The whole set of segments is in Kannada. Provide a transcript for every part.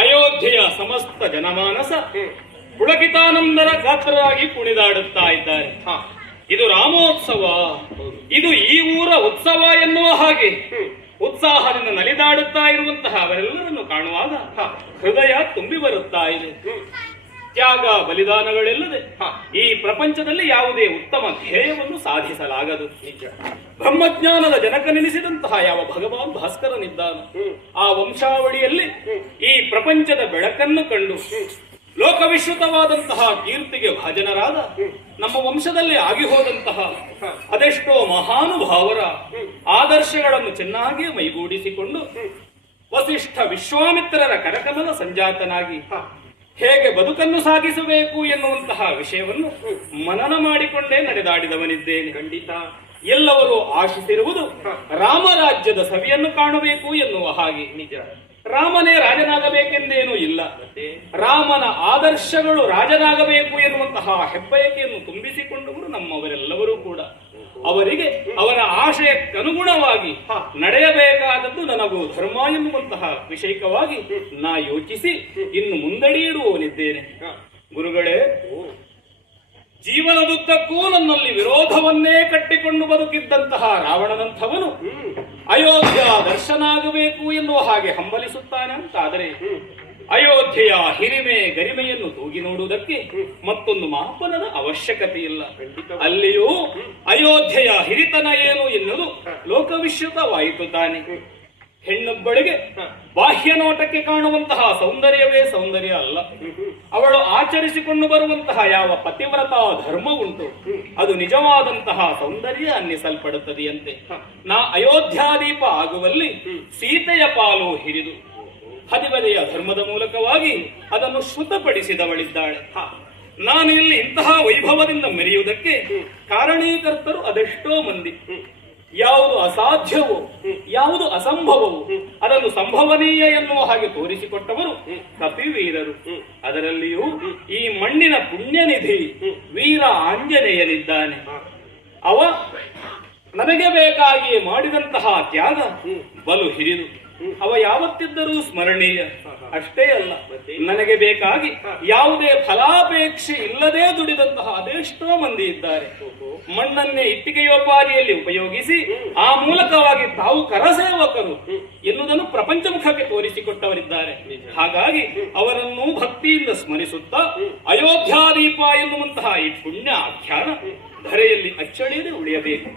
ಅಯೋಧ್ಯೆಯ ಸಮಸ್ತ ಜನಮಾನಸ ಪುಳಕಿತಾನಂದರ ಗಾತ್ರರಾಗಿ ಕುಣಿದಾಡುತ್ತಾ ಇದ್ದಾರೆ. ಇದು ರಾಮೋತ್ಸವ, ಇದು ಈ ಊರ ಉತ್ಸವ ಎನ್ನುವ ಹಾಗೆ ಉತ್ಸಾಹದಿಂದ ನಲಿದಾಡುತ್ತಾ ಇರುವಂತಹ ಅವರೆಲ್ಲರನ್ನು ಕಾಣುವಾಗ ಹೃದಯ ತುಂಬಿ ಬರುತ್ತಾ ಇದೆ. ತ್ಯಾಗ ಬಲಿದಾನಗಳೆಲ್ಲದೆ ಈ ಪ್ರಪಂಚದಲ್ಲಿ ಯಾವುದೇ ಉತ್ತಮ ಧ್ಯೇಯವನ್ನು ಸಾಧಿಸಲಾಗದು. ಬ್ರಹ್ಮಜ್ಞಾನದ ಜನಕನೆನಿಸಿದಂತಹ ಯಾವ ಭಗವಾನ್ ಭಾಸ್ಕರನಿದ್ದಾನ, ಆ ವಂಶಾವಳಿಯಲ್ಲಿ ಈ ಪ್ರಪಂಚದ ಬೆಳಕನ್ನು ಕಂಡು ಲೋಕವಿಶ್ರುತವಾದಂತಹ ಕೀರ್ತಿಗೆ ಭಾಜನರಾದ ನಮ್ಮ ವಂಶದಲ್ಲಿ ಆಗಿ ಹೋದಂತಹ ಅದೆಷ್ಟೋ ಮಹಾನುಭಾವರ ಆದರ್ಶಗಳನ್ನು ಚೆನ್ನಾಗಿ ಮೈಗೂಡಿಸಿಕೊಂಡು ವಸಿಷ್ಠ ವಿಶ್ವಾಮಿತ್ರರ ಕರಕಮಲ ಸಂಜಾತನಾಗಿ ಹೇಗೆ ಬದುಕನ್ನು ಸಾಗಿಸಬೇಕು ಎನ್ನುವಂತಹ ವಿಷಯವನ್ನು ಮನನ ಮಾಡಿಕೊಂಡೇ ನಡೆದಾಡಿದವನಿದ್ದೇನೆ. ಖಂಡಿತ ಎಲ್ಲವರು ಆಶಿಸಿರುವುದು ರಾಮರಾಜ್ಯದ ಸವಿಯನ್ನು ಕಾಣಬೇಕು ಎನ್ನುವ ಹಾಗೆ. ನಿಜ, ರಾಮನೇ ರಾಜನಾಗಬೇಕೆಂದೇನೂ ಇಲ್ಲ, ರಾಮನ ಆದರ್ಶಗಳು ರಾಜನಾಗಬೇಕು ಎನ್ನುವಂತಹ ಹೆಬ್ಬಯಕೆಯನ್ನು ತುಂಬಿಸಿಕೊಂಡವರು ನಮ್ಮವರೆಲ್ಲರೂ ಕೂಡ. ಅವರಿಗೆ ಅವರ ಆಶಯಕ್ಕನುಗುಣವಾಗಿ ನಡೆಯಬೇಕಾದದ್ದು ನನಗೂ ಧರ್ಮ ಎನ್ನುವಂತಹ ವಿಷಯಕವಾಗಿ ನಾ ಯೋಚಿಸಿ ಇನ್ನು ಮುಂದಡಿಯಿಡುವವನಿದ್ದೇನೆ. ಗುರುಗಳೇ, ಜೀವನದುದ್ದಕ್ಕೂ ನನ್ನಲ್ಲಿ ವಿರೋಧವನ್ನೇ ಕಟ್ಟಿಕೊಂಡು ಬದುಕಿದ್ದಂತಹ ರಾವಣನಂಥವನು ಅಯೋಧ್ಯ ದರ್ಶನ ಆಗಬೇಕು ಎನ್ನುವ ಹಾಗೆ ಹಂಬಲಿಸುತ್ತಾನೆ ಅಂತಾದರೆ ಅಯೋಧ್ಯೆಯ ಹಿರಿಮೆ ಗರಿಮೆಯನ್ನು ತೂಗಿ ನೋಡುವುದಕ್ಕೆ ಮತ್ತೊಂದು ಮಾಪನದ ಅವಶ್ಯಕತೆ ಇಲ್ಲ. ಅಲ್ಲಿಯೂ ಅಯೋಧ್ಯೆಯ ಹಿರಿತನ ಏನು ಎನ್ನುವುದು ಲೋಕವಿಶ್ರುತವಾಯಿತು ತಾನೆ. ಹೆಣ್ಣೊಬ್ಬಳಿಗೆ ಬಾಹ್ಯ ನೋಟಕ್ಕೆ ಕಾಣುವಂತಹ ಸೌಂದರ್ಯವೇ ಸೌಂದರ್ಯ ಅಲ್ಲ. ಅವಳು ಆಚರಿಸಿಕೊಂಡು ಬರುವಂತಹ ಯಾವ ಪತಿವ್ರತ ಧರ್ಮ ಉಂಟು ಅದು ನಿಜವಾದಂತಹ ಸೌಂದರ್ಯ ಅನ್ನಿಸಲ್ಪಡುತ್ತದೆಯಂತೆ. ನಾ ಅಯೋಧ್ಯಾದೀಪ ಆಗುವಲ್ಲಿ ಸೀತೆಯ ಪಾಲು ಹಿರಿದು ಹದಿಬದೆಯ ಧರ್ಮದ ಮೂಲಕವಾಗಿ ಅದನ್ನು ಶ್ರುತಪಡಿಸಿದವಳಿದ್ದಾಳೆ. ನಾನು ಇಲ್ಲಿ ಇಂತಹ ವೈಭವದಿಂದ ಮೆರೆಯುವುದಕ್ಕೆ ಕಾರಣೀಕರ್ತರು ಅದೆಷ್ಟೋ ಮಂದಿ. ಯಾವುದು ಅಸಾಧ್ಯವೋ ಯಾವುದು ಅಸಂಭವವೋ ಅದನ್ನು ಸಂಭವನೀಯ ಎನ್ನುವ ಹಾಗೆ ತೋರಿಸಿಕೊಟ್ಟವರು ಕಪಿವೀರರು. ಅದರಲ್ಲಿಯೂ ಈ ಮಣ್ಣಿನ ಪುಣ್ಯನಿಧಿ ವೀರ ಆಂಜನೇಯನಿದ್ದಾನೆ. ಅವ ನನಗೆ ಬೇಕಾಗಿಯೇ ಮಾಡಿದಂತಹ ತ್ಯಾಗ ಬಲು ಹಿರಿದು ಅವ ಯಾವತ್ತಿದ್ದರೂ ಸ್ಮರಣೀಯ. ಅಷ್ಟೇ ಅಲ್ಲ, ನನಗೆ ಬೇಕಾಗಿ ಯಾವುದೇ ಫಲಾಪೇಕ್ಷೆ ಇಲ್ಲದೆ ದುಡಿದಂತಹ ಅದೆಷ್ಟೋ ಮಂದಿ ಇದ್ದಾರೆ. ಮಣ್ಣನ್ನೇ ಇಟ್ಟಿಗೆಯೋಪಾದಿಯಲ್ಲಿ ಉಪಯೋಗಿಸಿ ಆ ಮೂಲಕವಾಗಿ ತಾವು ಕರಸೇವಕರು ಎನ್ನುವುದನ್ನು ಪ್ರಪಂಚಮುಖಕ್ಕೆ ತೋರಿಸಿಕೊಟ್ಟವರಿದ್ದಾರೆ. ಹಾಗಾಗಿ ಅವರನ್ನು ಭಕ್ತಿಯಿಂದ ಸ್ಮರಿಸುತ್ತಾ ಅಯೋಧ್ಯಾದೀಪ ಎನ್ನುವಂತಹ ಈ ಪುಣ್ಯ ಆಖ್ಯಾನ ಧರೆಯಲ್ಲಿ ಅಚ್ಚಳಿಯದೆ ಉಳಿಯಬೇಕು.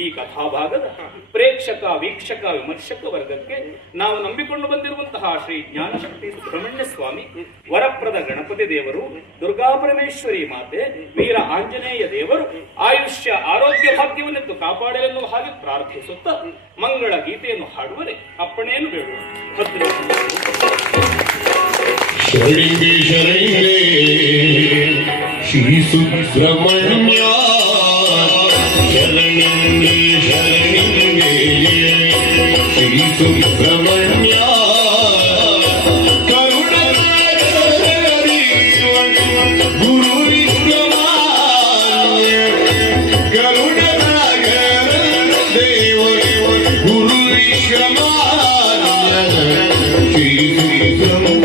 ಈ ಕಥಾಭಾಗದ ಪ್ರೇಕ್ಷಕ ವೀಕ್ಷಕ ವಿಮರ್ಶಕ ವರ್ಗಕ್ಕೆ ನಾವು ನಂಬಿಕೊಂಡು ಬಂದಿರುವಂತಹ ಶ್ರೀ ಜ್ಞಾನಶಕ್ತಿ ಸುಬ್ರಹ್ಮಣ್ಯ ಸ್ವಾಮಿ, ವರಪ್ರದ ಗಣಪತಿ ದೇವರು, ದುರ್ಗಾಪರಮೇಶ್ವರಿ ಮಾತೆ, ವೀರ ಆಂಜನೇಯ ದೇವರು ಆಯುಷ್ಯ ಆರೋಗ್ಯ ಭಾಗ್ಯವನ್ನೆಂದು ಕಾಪಾಡಲೆನ್ನುವ ಹಾಗೆ ಪ್ರಾರ್ಥಿಸುತ್ತಾ ಮಂಗಳ ಗೀತೆಯನ್ನು ಹಾಡುವರೆ ಅಪ್ಪಣೆಯನ್ನು ಬೇಡುವ. ಶರಣೆ ಶರಣೆ ಶ್ರೀ ಸುಬ್ರಹ್ಮಣ್ಯ, ಶರಣೆ ಶರಣೆ ಶ್ರೀ ಸುಬ್ರಹ್ಮಣ್ಯ, ಕರುಣಾಕರಿ ಗುರು ವಿಶ್ವಮಾನ್ಯ, ಕರುಣಾಕರ ದೇವ ಗುರು ವಿಶ್ವಮಾನ್ಯ ಶ್ರೀ ಸುಬ್ರಹ್ಮಣ್ಯ.